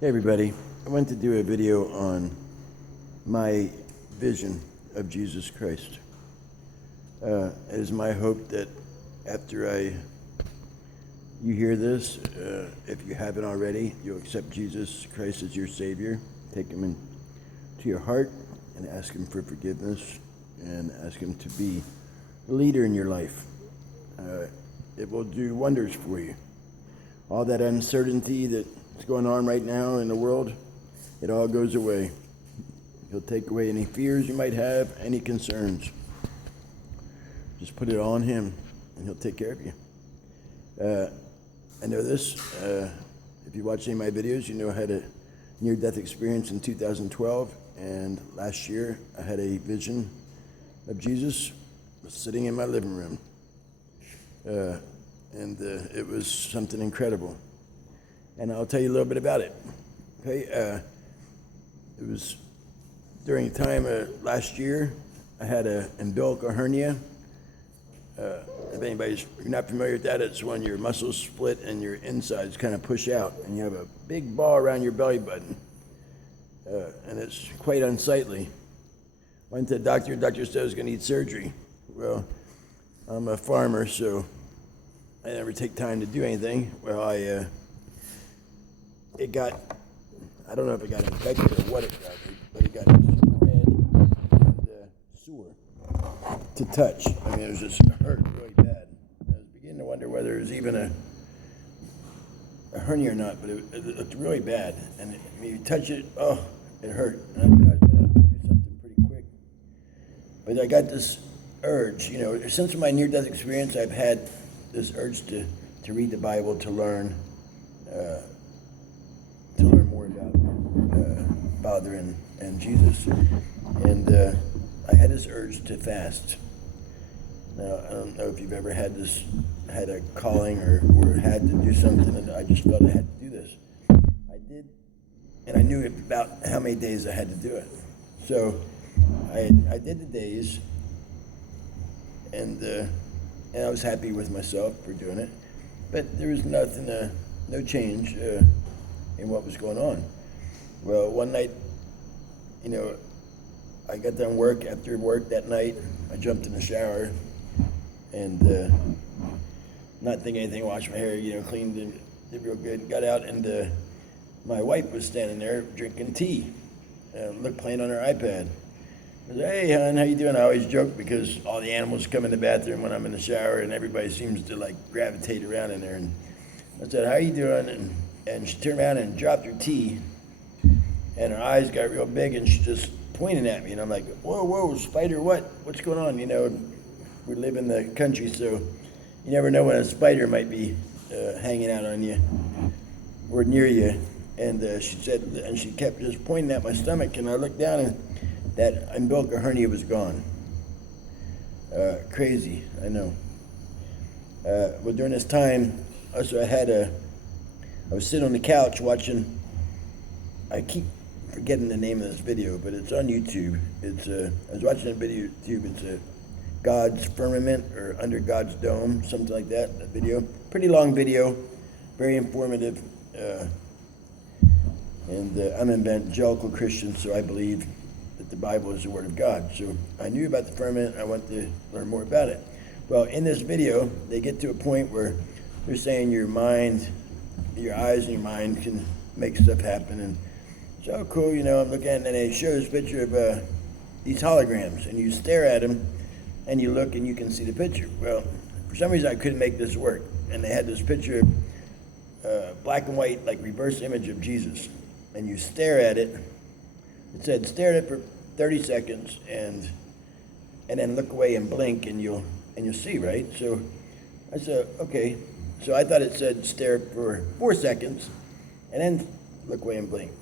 Hey everybody, I want to do a video on my vision of Jesus Christ. It is my hope that after you hear this, if you haven't already, you'll accept Jesus Christ as your Savior, take Him into your heart and ask Him for forgiveness and ask Him to be the leader in your life. It will do wonders for you. All that uncertainty that's going on right now in the world, it all goes away. He'll take away any fears you might have, any concerns. Just put it on Him, and He'll take care of you. I know this. If you watch any of my videos, you know I had a near-death experience in 2012, and last year I had a vision of Jesus sitting in my living room. And it was something incredible. And I'll tell you a little bit about it. Okay, it was during a time last year, I had an umbilical hernia. If you're not familiar with that, it's when your muscles split and your insides kind of push out, and you have a big ball around your belly button. And it's quite unsightly. Went to the doctor said I was going to need surgery. Well, I'm a farmer, so I never take time to do anything. Well, I don't know if it got infected or what it got, but it got super red and sore to touch. I mean, it was just hurt really bad. I was beginning to wonder whether it was even a hernia or not, but it looked really bad. And when you touch it, oh, it hurt. And I knew I was going to have to do something pretty quick. But I got this urge, since my near-death experience, I've had this urge to read the Bible, to learn more about Father and Jesus. And I had this urge to fast. Now, I don't know if you've ever had a calling or had to do something, and I just felt I had to do this. I did, and I knew about how many days I had to do it. So I did the days, and I was happy with myself for doing it, but there was nothing, no change in what was going on. Well, one night, I got done work. After work that night, I jumped in the shower and not thinking anything, washed my hair, cleaned it, did real good, got out, and my wife was standing there drinking tea, playing on her iPad. I said, "Hey, hon, how you doing?" I always joke because all the animals come in the bathroom when I'm in the shower, and everybody seems to gravitate around in there. And I said, "How you doing?" And she turned around and dropped her tea, and her eyes got real big, and she just pointed at me, and I'm like, "Whoa, spider, what? What's going on?" We live in the country, so you never know when a spider might be hanging out on you or near you. And she said, and she kept just pointing at my stomach, and I looked down, and that umbilical hernia was gone. Crazy, I know. Well, during this time, also I was sitting on the couch watching, I keep forgetting the name of this video, but it's on YouTube. I was watching a video on YouTube. It's God's Firmament or Under God's Dome, something like that, a video. Pretty long video, very informative. And I'm an evangelical Christian, so I believe that the Bible is the Word of God. So I knew about the firmament. I wanted to learn more about it. Well, in this video, they get to a point where they're saying your eyes and your mind can make stuff happen. And so cool, I'm looking at it, and then they show this picture of these holograms, and you stare at them, and you look, and you can see the picture. Well, for some reason, I couldn't make this work. And they had this picture of black and white, reverse image of Jesus. And you stare at it. It said, stare at it for 30 seconds and then look away and blink, and you'll see, right? So I said, okay. So I thought it said stare for 4 seconds and then look away and blink.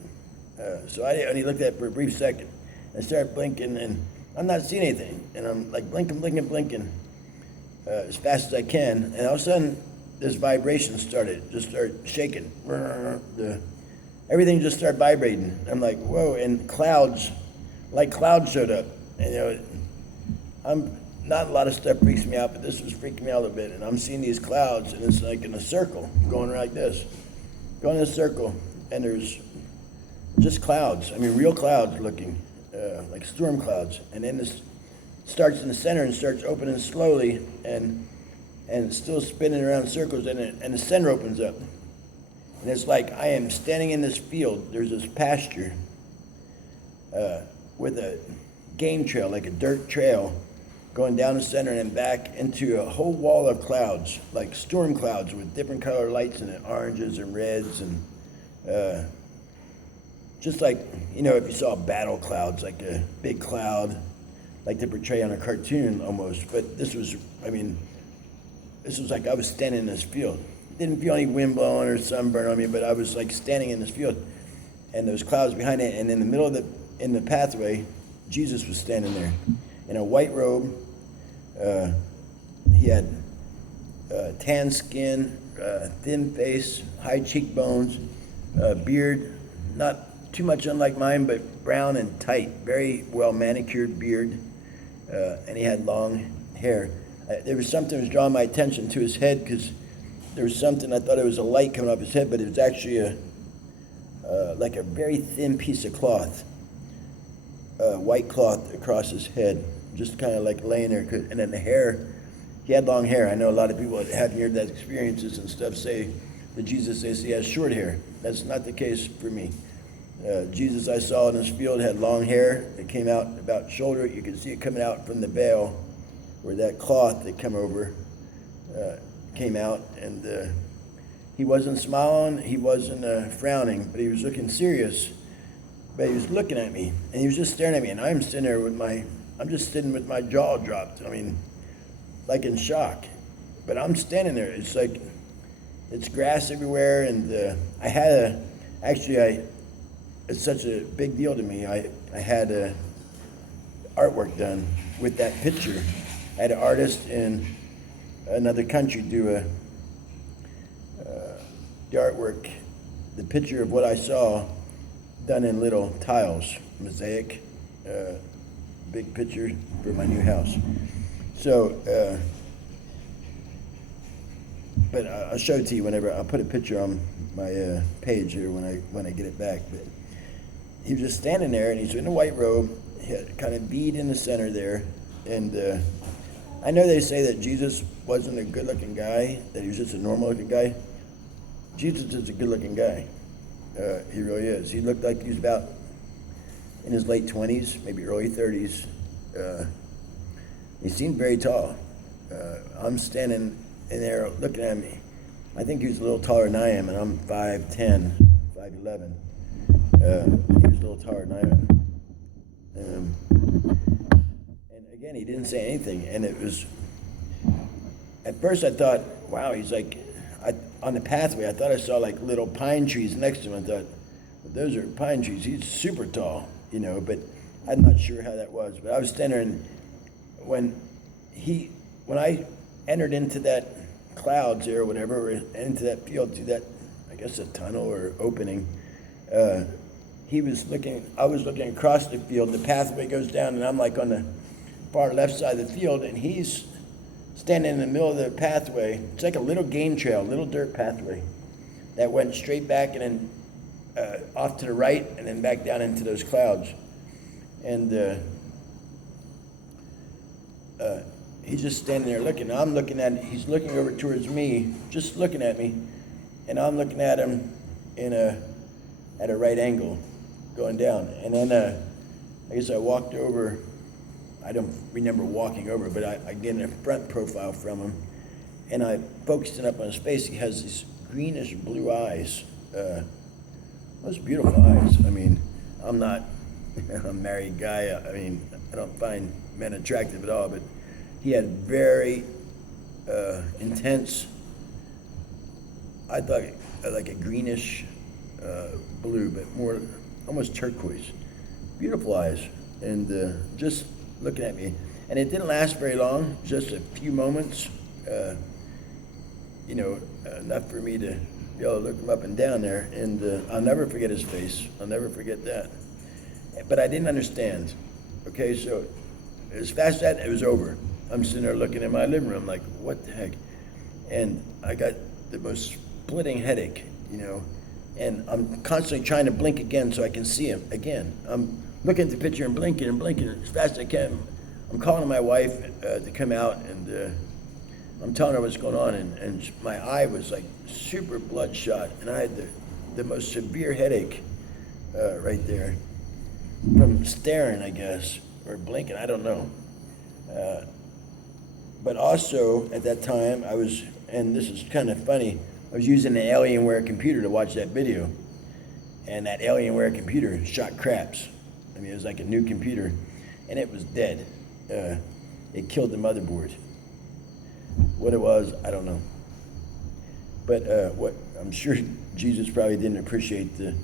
So I only looked at it for a brief second. I started blinking, and I'm not seeing anything. And I'm blinking as fast as I can. And all of a sudden, this vibration started shaking. Everything just started vibrating. I'm like, whoa, and clouds showed up. And not a lot of stuff freaks me out, but this was freaking me out a little bit. And I'm seeing these clouds, and it's like in a circle, going like this. Going in a circle, and there's just clouds. I mean, real clouds looking, like storm clouds. And then this starts in the center and starts opening slowly, and it's still spinning around in circles, and the center opens up. And it's like I am standing in this field. There's this pasture with a game trail, like a dirt trail, going down the center and then back into a whole wall of clouds, like storm clouds with different color lights in it, oranges and reds, and just like, you know, if you saw battle clouds, like a big cloud, like they portray on a cartoon almost. But this was, I mean, this was like I was standing in this field. Didn't feel any wind blowing or sunburn on me, but I was like standing in this field, and there was clouds behind it, and in the middle of in the pathway, Jesus was standing there in a white robe. He had tan skin, thin face, high cheekbones, beard, not too much unlike mine, but brown and tight, very well manicured beard, and he had long hair. There was something that was drawing my attention to his head, because there was something, I thought it was a light coming off his head, but it was actually like a very thin piece of cloth, white cloth across his head, just kind of like laying there. And then the hair, he had long hair. I know a lot of people that have near-death experiences and stuff say that Jesus says he has short hair. That's not the case for me. Jesus I saw in this field had long hair. It came out about shoulder. You could see it coming out from the veil, where that cloth that come over came out, and he wasn't smiling, he wasn't frowning, but he was looking serious. But he was looking at me, and he was just staring at me, and I'm sitting there I'm just sitting with my jaw dropped. I mean, like in shock. But I'm standing there. It's like, it's grass everywhere, and it's such a big deal to me. I had artwork done with that picture. I had an artist in another country do the artwork, the picture of what I saw done in little tiles, mosaic, big picture for my new house. So, but I'll show it to you whenever. I'll put a picture on my page here when I get it back. But he was just standing there, and he's in a white robe, he had kind of bead in the center there, and I know they say that Jesus wasn't a good-looking guy, that he was just a normal-looking guy. Jesus is a good-looking guy. He really is. He looked like he was about in his late 20s, maybe early 30s. He seemed very tall. I'm standing in there looking at me. I think he was a little taller than I am, and I'm 5'10", 5'11". He was a little taller than I am. And again, he didn't say anything, and it was, at first I thought, wow, he's like, on the pathway, I thought I saw like little pine trees next to him. I thought, well, those are pine trees. He's super tall, you know, but I'm not sure how that was. But I was standing there, and when I entered into that clouds there or whatever, or into that field, through that, I guess, a tunnel or opening, I was looking across the field. The pathway goes down, and I'm like on the far left side of the field, and he's standing in the middle of the pathway. It's like a little game trail, little dirt pathway that went straight back and then off to the right, and then back down into those clouds. And he's just standing there looking. I'm looking at, he's looking over towards me, just looking at me, and I'm looking at him at a right angle, going down. And then I guess I walked over. I don't remember walking over, but I get in a front profile from him, and I focused it up on his face. He has these greenish blue eyes, most beautiful eyes. I mean, I'm not a married guy. I mean, I don't find men attractive at all, but he had very intense, I thought like a greenish blue, but more almost turquoise. Beautiful eyes, and just looking at me. And it didn't last very long, just a few moments, enough for me to be able to look him up and down there. And I'll never forget his face. I'll never forget that. But I didn't understand. Okay, so as fast as that, it was over. I'm sitting there looking in my living room like, what the heck? And I got the most splitting headache, and I'm constantly trying to blink again so I can see him again. I'm looking at the picture and blinking as fast as I can. I'm calling my wife to come out, and I'm telling her what's going on, and my eye was like super bloodshot, and I had the most severe headache right there from staring, I guess, or blinking, I don't know. But also at that time I was, and this is kind of funny, I was using an Alienware computer to watch that video, and that Alienware computer shot craps. I mean, it was like a new computer, and it was dead. It killed the motherboard. What it was, I don't know. But what I'm sure Jesus probably didn't appreciate the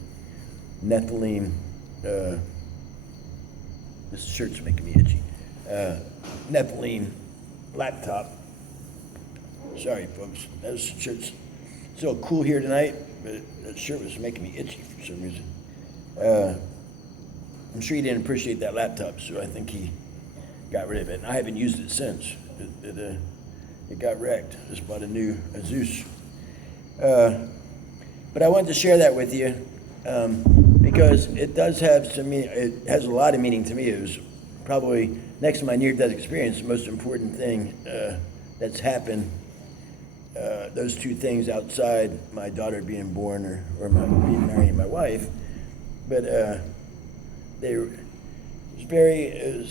Nephilim. This shirt's making me itchy. Nephilim laptop. Sorry, folks. That shirt's still cool here tonight, but that shirt was making me itchy for some reason. I'm sure he didn't appreciate that laptop, so I think he got rid of it. And I haven't used it since. It got wrecked. Just bought a new Asus. But I wanted to share that with you because it does have some meaning. It has a lot of meaning to me. It was probably, next to my near-death experience, the most important thing that's happened. Those two things outside my daughter being born or my being marrying my wife. But it's very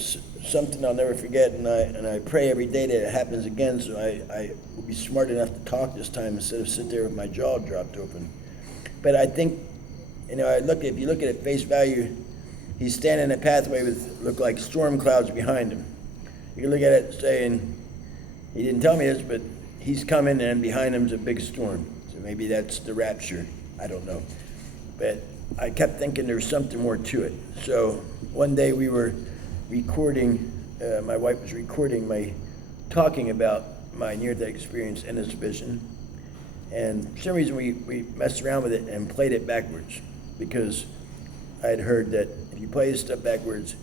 something I'll never forget, and I pray every day that it happens again, so I will be smart enough to talk this time instead of sit there with my jaw dropped open. But I think, if you look at it face value, he's standing in a pathway with look like storm clouds behind him. You can look at it saying, he didn't tell me this, but he's coming and behind him's a big storm. So maybe that's the rapture. I don't know. But I kept thinking there was something more to it. So one day we were recording, my wife was recording talking about my near-death experience and this vision. And for some reason we messed around with it and played it backwards, because I had heard that if you play this stuff backwards,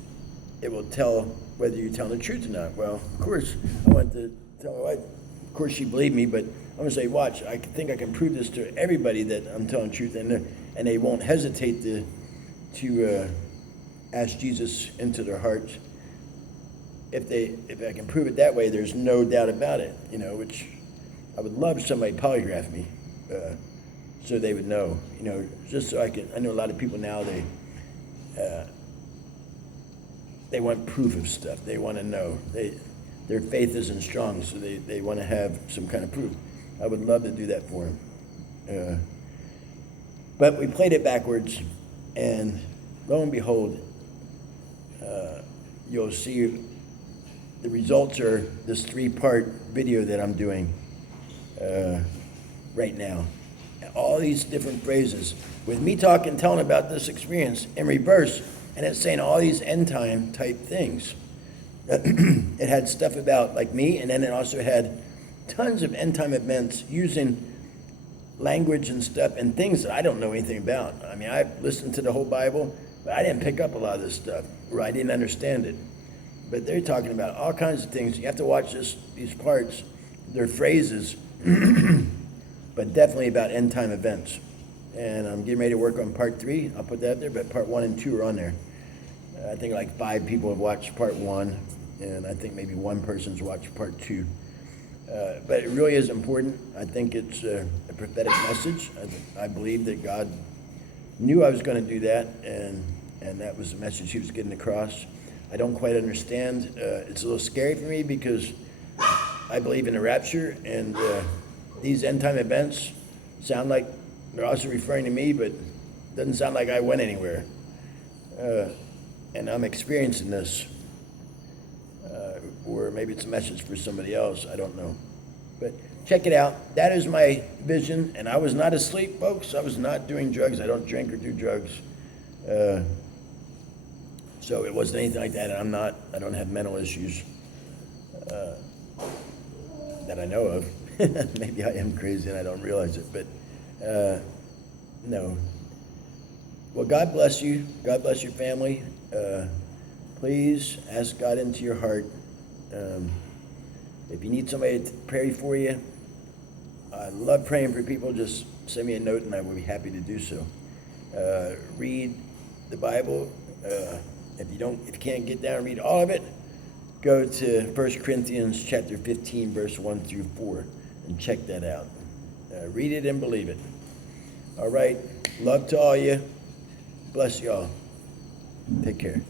it will tell whether you're telling the truth or not. Well, of course, I wanted to tell my wife. Of course, she believed me, but I'm going to say, watch, I think I can prove this to everybody that I'm telling the truth, and they won't hesitate to ask Jesus into their hearts. If I can prove it that way, there's no doubt about it, which I would love somebody to polygraph me so they would know, just so I know a lot of people now, they want proof of stuff. They want to know. Their faith isn't strong, so they want to have some kind of proof. I would love to do that for them. But we played it backwards, and lo and behold, you'll see the results are this 3-part video that I'm doing right now. All these different phrases, with me telling about this experience in reverse, and it's saying all these end time type things. It had stuff about like me, and then it also had tons of end time events using language and stuff and things that I don't know anything about. I mean, I listened to the whole Bible, but I didn't pick up a lot of this stuff, or I didn't understand it. But they're talking about all kinds of things. You have to watch these parts. They're phrases, but definitely about end time events. And I'm getting ready to work on part 3. I'll put that there, but part 1 and 2 are on there. I think like 5 people have watched part 1, and I think maybe 1 person's watched part 2. But it really is important. I think it's a prophetic message. I believe that God knew I was going to do that, and that was the message he was getting across. I don't quite understand. It's a little scary for me because I believe in the rapture, and these end time events sound like they're also referring to me, but it doesn't sound like I went anywhere. And I'm experiencing this. Or maybe it's a message for somebody else. I don't know. But check it out. That is my vision. And I was not asleep, folks. I was not doing drugs. I don't drink or do drugs. So it wasn't anything like that. And I don't have mental issues that I know of. Maybe I am crazy and I don't realize it. But no. Well, God bless you. God bless your family. Please ask God into your heart. If you need somebody to pray for you, I love praying for people. Just send me a note and I will be happy to do so. Read the Bible. If you can't get down and read all of it, go to 1 Corinthians chapter 15, verse 1 through 4, and check that out. Read it and believe it. All right. Love to all you. Bless you all. Take care.